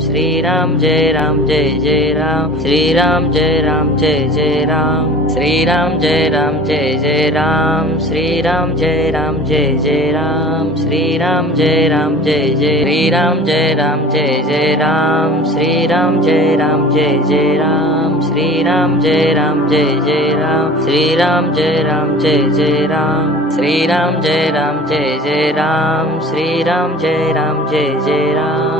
Shri Ram Jai Ram Jai Jai Ram Shri Ram Jai Ram Jai Jai Ram Shri Ram Jai Ram Jai Jai Ram Shri Ram Jai Ram Jai Jai Ram Shri Ram Jai Ram Jai Jai Shri Ram Jai Ram Jai Jai Ram Shri Ram Jai Ram Jai Jai Ram Shri Ram Jai Ram Jai Jai Ram Shri Ram Jai Ram Jai Jai Ram Shri Ram Jai Ram Jai Jai Ram Shri Ram Jai Ram Jai Jai Ram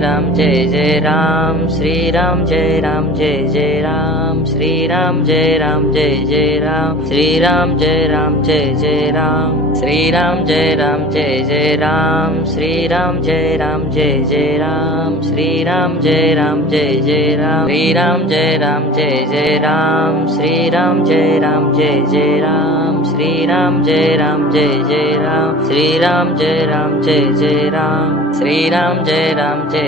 Ram, Jay Jay Ram, Sri Ram, Jay Ram, Jay Jay Ram, Sri Ram, Jay Ram, Jay Jay Ram, Sri Ram, Jay Ram, Jay Jay Ram, Sri Ram, Jay Ram, Jay Jay Ram, Sri Ram, Jay Ram, Jay Jay Ram, Sri Ram, Jay Ram, Jay Jay Ram, Sri Ram, Jay Ram, Jay Jay Ram, Sri Ram, Jay Ram, Jay Jay Ram, Sri Ram, Jay Ram, Jay Jay Ram, Sri Ram, Jay Ram, Jay Jay Ram, Sri Ram, Jay Ram, Jay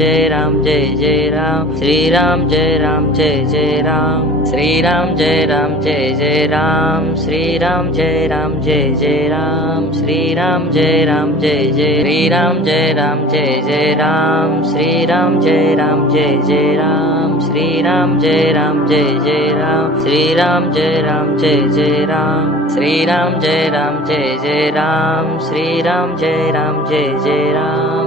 Ram Jai Ram Jai Jai Ram Sri Ram Jai Ram Jai Jai Ram Sri Ram Jai Ram Jai Jai Ram Sri Ram Jai Ram Jai Jai Ram Sri Ram Jai Ram Jai Jai Sri Ram Jai Ram Jai Jai Ram Sri Ram Jai Ram Jai Jai Ram Sri Ram Jai Ram Jai Jai Ram Sri Ram Jai Ram Jai Jai Ram Sri Ram Jai Ram Jai Jai Ram Sri Ram Jai Ram Jai Jai Ram